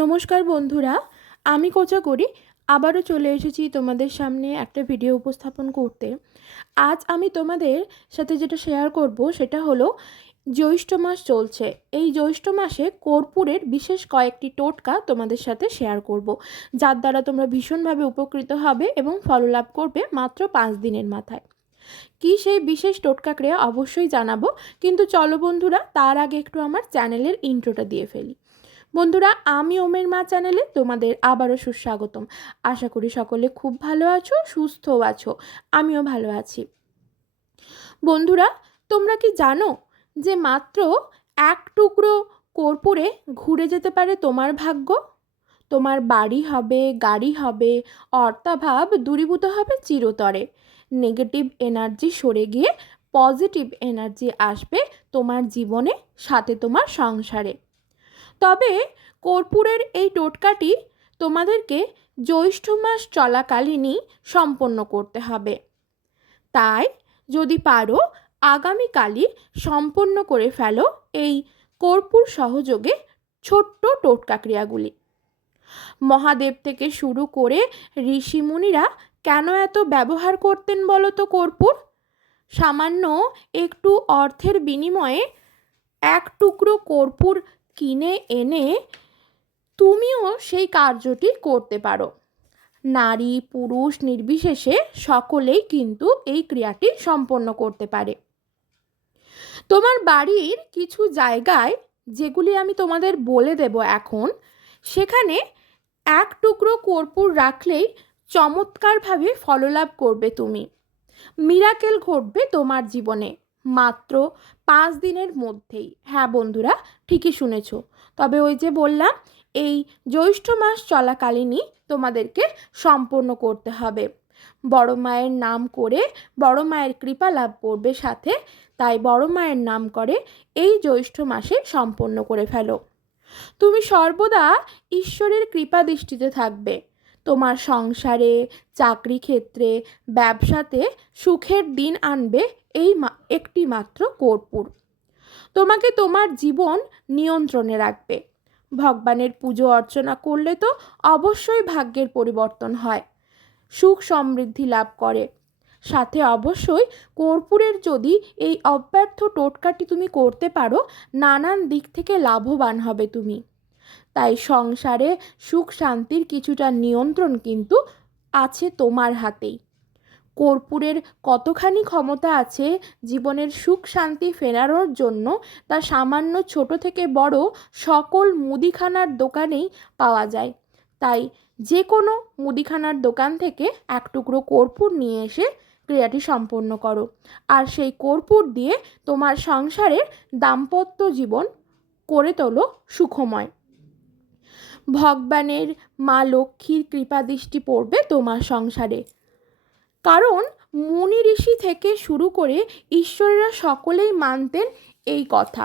নমস্কার বন্ধুরা, আমি কোজাগরি আবারও চলে এসেছি তোমাদের সামনে একটা ভিডিও উপস্থাপন করতে। আজ আমি তোমাদের সাথে যেটা শেয়ার করব সেটা হলো জ্যৈষ্ঠ মাস চলছে। এই জ্যৈষ্ঠ মাসে কর্পূরের বিশেষ কয়েকটি টোটকা তোমাদের সাথে শেয়ার করব, যার দ্বারা তোমরা ভীষণভাবে উপকৃত হবে এবং ফললাভ করবে মাত্র 5 দিনের মাথায়। কি সেই বিশেষ টোটকা ক্রিয়া অবশ্যই জানাবো, কিন্তু চলো বন্ধুরা তার আগে একটু আমার চ্যানেলের ইন্ট্রোটা দিয়ে ফেলি। বন্ধুরা, আমি ওমের মা চ্যানেলে তোমাদের আবারও সুস্বাগতম। আশা করি সকলে খুব ভালো আছো, সুস্থও আছো। আমিও ভালো আছি। বন্ধুরা, তোমরা কি জানো যে মাত্র এক টুকরো কর্পূরে ঘুরে যেতে পারে তোমার ভাগ্য? তোমার বাড়ি হবে, গাড়ি হবে, অর্থাভাব দূরীভূত হবে চিরতরে। নেগেটিভ এনার্জি সরে গিয়ে পজিটিভ এনার্জি আসবে তোমার জীবনে, সাথে তোমার সংসারে। তবে কর্পূরের এই টোটকাটি তোমাদেরকে জ্যৈষ্ঠ মাস চলাকালীনই সম্পন্ন করতে হবে। তাই যদি পারো আগামীকালই সম্পন্ন করে ফেলো এই কর্পূর সহযোগে ছোট্ট টোটকা ক্রিয়াগুলি। মহাদেব থেকে শুরু করে ঋষিমুনিরা কেন এত ব্যবহার করতেন বলো তো কর্পূর? সামান্য একটু অর্থের বিনিময়ে এক টুকরো কর্পূর কিনে এনে তুমিও সেই কার্যটি করতে পারো। নারী পুরুষ নির্বিশেষে সকলেই কিন্তু এই ক্রিয়াটি সম্পন্ন করতে পারে। তোমার বাড়ির কিছু জায়গায়, যেগুলি আমি তোমাদের বলে দেব এখন, সেখানে এক টুকরো কর্পূর রাখলেই চমৎকারভাবে ফললাভ করবে তুমি। মিরাকেল ঘটবে তোমার জীবনে মাত্র 5 দিনের মধ্যেই। হ্যাঁ বন্ধুরা, ঠিকই শুনেছ। তবে ওই যে বললাম, এই জ্যৈষ্ঠ মাস চলাকালীনই তোমাদেরকে সম্পন্ন করতে হবে। বড় মায়ের নাম করে বড় মায়ের কৃপা লাভ করবে সাথে, তাই বড় মায়ের নাম করে এই জ্যৈষ্ঠ মাসে সম্পন্ন করে ফেলো। তুমি সর্বদা ঈশ্বরের কৃপা দৃষ্টিতে থাকবে। তোমার সংসারে, চাকরি ক্ষেত্রে, ব্যবসাতে সুখের দিন আনবে এই একটি মাত্র কর্পূর। তোমাকে তোমার জীবন নিয়ন্ত্রণে রাখবে। ভগবানের পুজো অর্চনা করলে তো অবশ্যই ভাগ্যের পরিবর্তন হয়, সুখ সমৃদ্ধি লাভ করে। সাথে অবশ্যই কর্পূরের যদি এই অব্যর্থ টোটকাটি তুমি করতে পারো, নানান দিক থেকে লাভবান হবে তুমি। তাই সংসারে সুখ শান্তির কিছুটা নিয়ন্ত্রণ কিন্তু আছে তোমার হাতেই। কর্পূরের কতখানি ক্ষমতা আছে জীবনের সুখ শান্তি ফেরানোর জন্য, তা সামান্য ছোট থেকে বড় সকল মুদিখানার দোকানেই পাওয়া যায়। তাই যে কোনো মুদিখানার দোকান থেকে এক টুকরো কর্পূর নিয়ে এসে ক্রিয়াটি সম্পন্ন করো, আর সেই কর্পূর দিয়ে তোমার সংসারের দাম্পত্য জীবন করে তোলো সুখময়। ভগবানের মা লক্ষ্মীর কৃপাদৃষ্টি পড়বে তোমার সংসারে। কারণ মুনি ঋষি থেকে শুরু করে ঈশ্বরেরা সকলেই মানতেন এই কথা।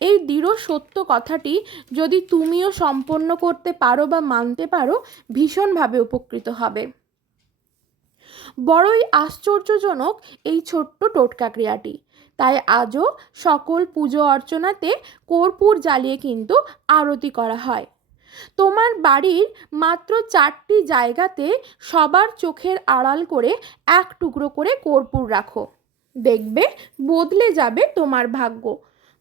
এই দৃঢ় সত্য কথাটি যদি তুমিও সম্পন্ন করতে পারো বা মানতে পারো, ভীষণভাবে উপকৃত হবে। বড়ই আশ্চর্যজনক এই ছোট্ট টোটকা ক্রিয়াটি। তাই আজও সকল পুজো অর্চনাতে কর্পূর জ্বালিয়ে কিন্তু আরতি করা হয়। তোমার বাড়ির মাত্র 4টি জায়গাতে সবার চোখের আড়াল করে এক টুকরো করে কর্পূর রাখো। দেখবে বদলে যাবে তোমার ভাগ্য।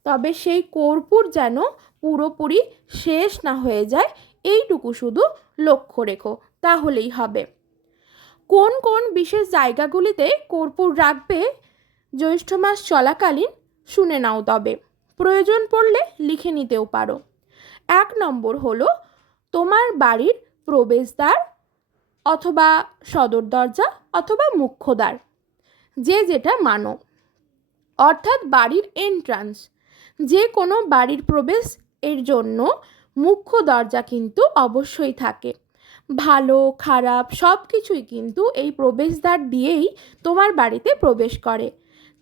তবে সেই কর্পূর যেন পুরোপুরি শেষ না হয়ে যায়, এইটুকু শুধু লক্ষ্য রেখো, তাহলেই হবে। কোন কোন বিশেষ জায়গাগুলিতে কর্পূর রাখবে জ্যৈষ্ঠ মাস চলাকালীন শুনে নাও, তবে প্রয়োজন পড়লে লিখে নিতেও পারো। 1 নম্বর হলো তোমার বাড়ির প্রবেশদ্বার অথবা সদর দরজা অথবা মুখ্যদ্বার, যে যেটা মানো, অর্থাৎ বাড়ির এন্ট্রান্স। যে কোনো বাড়ির প্রবেশ এর জন্য মুখ্য দরজা কিন্তু অবশ্যই থাকে। ভালো খারাপ সব কিছুই কিন্তু এই প্রবেশদ্বার দিয়েই তোমার বাড়িতে প্রবেশ করে।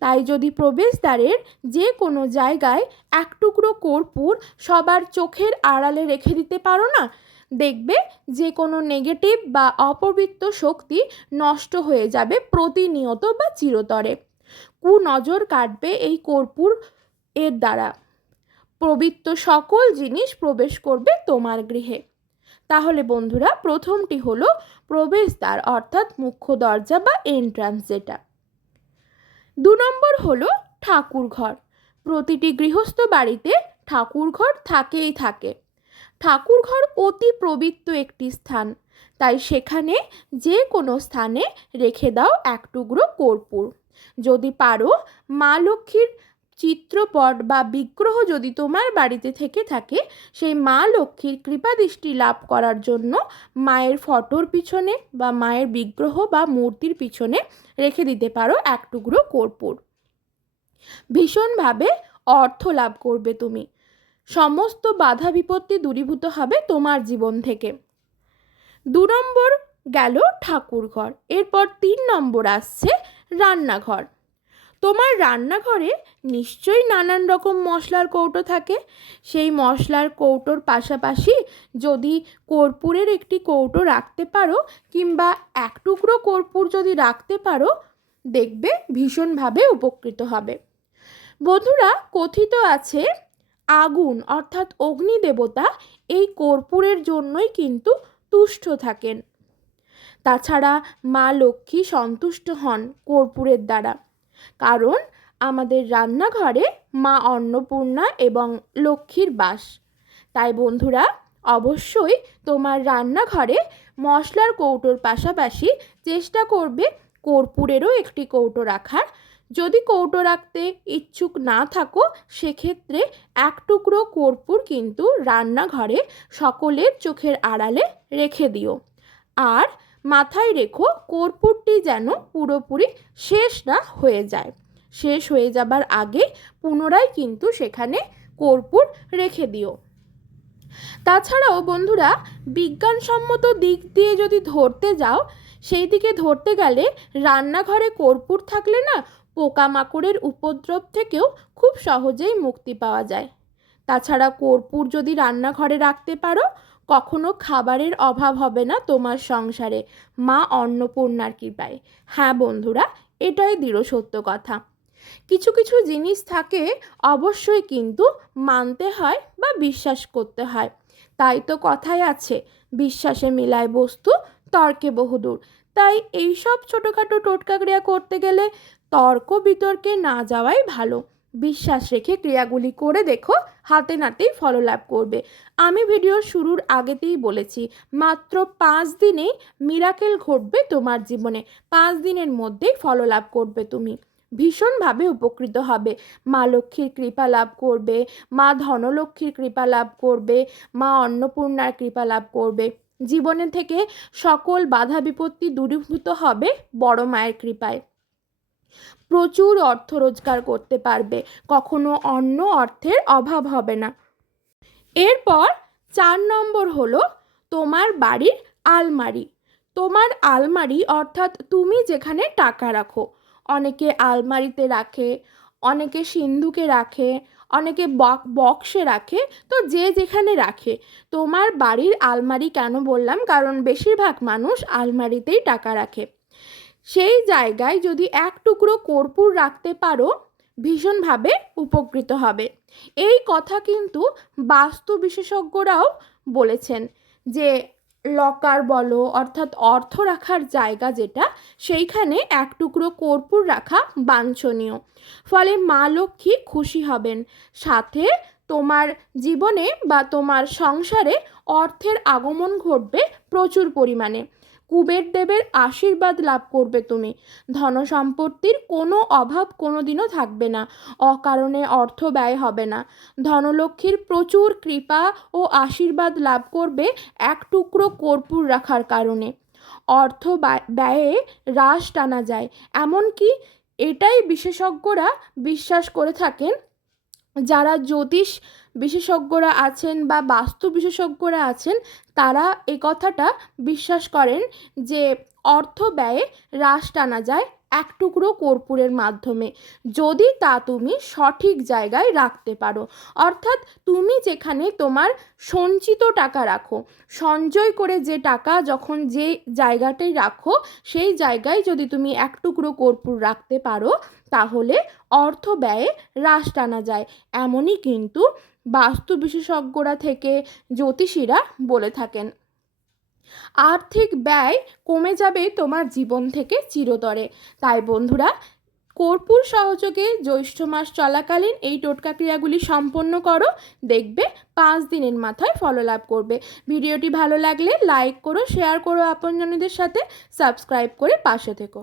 তাই যদি প্রবেশদ্বারের যে কোনো জায়গায় এক টুকরো কর্পূর সবার চোখের আড়ালে রেখে দিতে পারো না, দেখবে যে কোনো নেগেটিভ বা অপবিত্র শক্তি নষ্ট হয়ে যাবে প্রতিনিয়ত বা চিরতরে। কুনজর কাটবে এই কর্পূর এর দ্বারা। পবিত্র সকল জিনিস প্রবেশ করবে তোমার গৃহে। তাহলে বন্ধুরা প্রথমটি হলো প্রবেশদ্বার অর্থাৎ মুখ্য দরজা বা এন্ট্রান্স যেটা। 2 নম্বর হলো ঠাকুরঘর। প্রতিটি গৃহস্থ বাড়িতে ঠাকুরঘর থাকেই থাকে। ঠাকুরঘর অতি পবিত্র একটি স্থান, তাই সেখানে যে কোনো স্থানে রেখে দাও এক টুকরো কর্পূর। যদি পারো মা লক্ষ্মীর চিত্রপট বা বিগ্রহ যদি তোমার বাড়িতে থেকে থাকে, সেই মা লক্ষ্মীর কৃপাদৃষ্টি লাভ করার জন্য মায়ের ফটোর পিছনে বা মায়ের বিগ্রহ বা মূর্তির পিছনে রেখে দিতে পারো এক টুকরো কর্পূর। ভীষণভাবে অর্থ লাভ করবে তুমি, সমস্ত বাধা বিপত্তি দূরীভূত হবে তোমার জীবন থেকে। 2 নম্বর গেল ঠাকুরঘর। এরপর 3 নম্বর আসছে রান্নাঘর। তোমার রান্নাঘরে নিশ্চয়ই নানান রকম মশলার কৌটো থাকে। সেই মশলার কৌটোর পাশাপাশি যদি কর্পূরের একটি কৌটো রাখতে পারো কিংবা এক টুকরো কর্পূর যদি রাখতে পারো, দেখবে ভীষণভাবে উপকৃত হবে। বন্ধুরা, কথিত আছে আগুন অর্থাৎ অগ্নি দেবতা এই কর্পূরের জন্যই কিন্তু তুষ্ট থাকেন। তাছাড়া মা লক্ষ্মী সন্তুষ্ট হন কর্পূরের দ্বারা, কারণ আমাদের রান্নাঘরে মা অন্নপূর্ণা এবং লক্ষ্মীর বাস। তাই বন্ধুরা, অবশ্যই তোমার রান্নাঘরে মশলার কৌটোর পাশাপাশি চেষ্টা করবে কর্পূরেরও একটি কৌটো রাখার। যদি কৌটো রাখতে ইচ্ছুক না থাকো, সেক্ষেত্রে এক টুকরো কর্পূর কিন্তু রান্নাঘরে সকলের চোখের আড়ালে রেখে দিও। আর মাথায় রেখো কর্পূরটি যেন পুরোপুরি শেষ না হয়ে যায়। শেষ হয়ে যাবার আগে পুনরায় কিন্তু সেখানে কর্পূর রেখে দিও। তাছাড়াও বন্ধুরা, বিজ্ঞানসম্মত দিক দিয়ে যদি ধরতে যাও, সেই দিকে ধরতে গেলে রান্নাঘরে কর্পূর থাকলে না পোকামাকড়ের উপদ্রব থেকেও খুব সহজেই মুক্তি পাওয়া যায়। তাছাড়া কর্পূর যদি রান্নাঘরে রাখতে পারো, কখনো খাবারের অভাব হবে না তোমার সংসারে মা অন্নপূর্ণার কৃপায়। হ্যাঁ বন্ধুরা, এটাই দৃঢ় সত্য কথা। কিছু কিছু জিনিস থাকে অবশ্যই কিন্তু মানতে হয় বা বিশ্বাস করতে হয়। তাই তো কথায় আছে, বিশ্বাসে মিলায় বস্তু তর্কে বহুদূর। তাই এইসব ছোটোখাটো টোটকা ক্রিয়া করতে গেলে তর্ক বিতর্কে না যাওয়াই ভালো। বিশ্বাস রেখে ক্রিয়াগুলি করে দেখো, হাতে নাতেই ফললাভ করবে। আমি ভিডিওর শুরুর আগেতেই বলেছি, মাত্র 5 দিনেই মিরাকেল ঘটবে তোমার জীবনে। 5 দিনের মধ্যেই ফললাভ করবে তুমি, ভীষণভাবে উপকৃত হবে। মা লক্ষ্মীর কৃপা লাভ করবে, মা ধনলক্ষ্মীর কৃপা লাভ করবে, মা অন্নপূর্ণার কৃপা লাভ করবে। জীবনে থেকে সকল বাধা বিপত্তি দূরীভূত হবে বড় মায়ের কৃপায়। প্রচুর অর্থ রোজগার করতে পারবে, কখনো অন্য অর্থের অভাব হবে না। এরপর 4 নম্বর হলো তোমার বাড়ির আলমারি। তোমার আলমারি অর্থাৎ তুমি যেখানে টাকা রাখো। অনেকে আলমারিতে রাখে, অনেকে সিন্ধুকে রাখে, অনেকে বক্সে রাখে। তো যে যেখানে রাখে, তোমার বাড়ির আলমারি কেন বললাম, কারণ বেশিরভাগ মানুষ আলমারিতেই টাকা রাখে। সেই জায়গায় যদি এক টুকরো কর্পূর রাখতে পারো, ভীষণভাবে উপকৃত হবে। এই কথা কিন্তু বাস্তু বিশেষজ্ঞরাও বলেছেন যে লকার বলো অর্থাৎ অর্থ রাখার জায়গা যেটা, সেইখানে এক টুকরো কর্পূর রাখা বাঞ্ছনীয়। ফলে মা লক্ষ্মী খুশি হবেন, সাথে তোমার জীবনে বা তোমার সংসারে অর্থের আগমন ঘটবে প্রচুর পরিমাণে। কুবের দেবের আশীর্বাদ লাভ করবে তুমি। ধন সম্পত্তির কোনো অভাব কোনো দিনও থাকবে না, অকারণে অর্থ ব্যয় হবে না। ধনলক্ষ্মীর প্রচুর কৃপা ও আশীর্বাদ লাভ করবে এক টুকরো কর্পূর রাখার কারণে। অর্থ ব্যয়ে হ্রাস টানা যায়, এমনকি এটাই বিশেষজ্ঞরা বিশ্বাস করে থাকেন। যারা জ্যোতিষ বিশেষজ্ঞরা আছেন বা বাস্তু বিশেষজ্ঞরা আছেন, তারা এই কথাটা বিশ্বাস করেন যে অর্থ ব্যয়ে হ্রাস টানা যায় এক টুকরো কর্পূরের মাধ্যমে, যদি তা তুমি সঠিক জায়গায় রাখতে পারো। অর্থাৎ তুমি যেখানে তোমার সঞ্চিত টাকা রাখো, সঞ্চয় করে যে টাকা যখন যে জায়গাটায় রাখো, সেই জায়গায় যদি তুমি এক টুকরো কর্পূর রাখতে পারো, তাহলে অর্থ ব্যয়ে হ্রাস টানা যায়। এমনই কিন্তু বাস্তু বিশেষজ্ঞরা থেকে জ্যোতিষীরা বলে থাকেন। আর্থিক ব্যয় কমে যাবে তোমার জীবন থেকে চিরতরে। তাই বন্ধুরা, কর্পূর সহযোগে জ্যৈষ্ঠ মাস চলাকালীন এই টোটকা ক্রিয়াগুলি সম্পন্ন করো, দেখবে 5 দিনের মাথায় ফললাভ করবে। ভিডিওটি ভালো লাগলে লাইক করো, শেয়ার করো আপনজনদের সাথে, সাবস্ক্রাইব করে পাশে থেকো।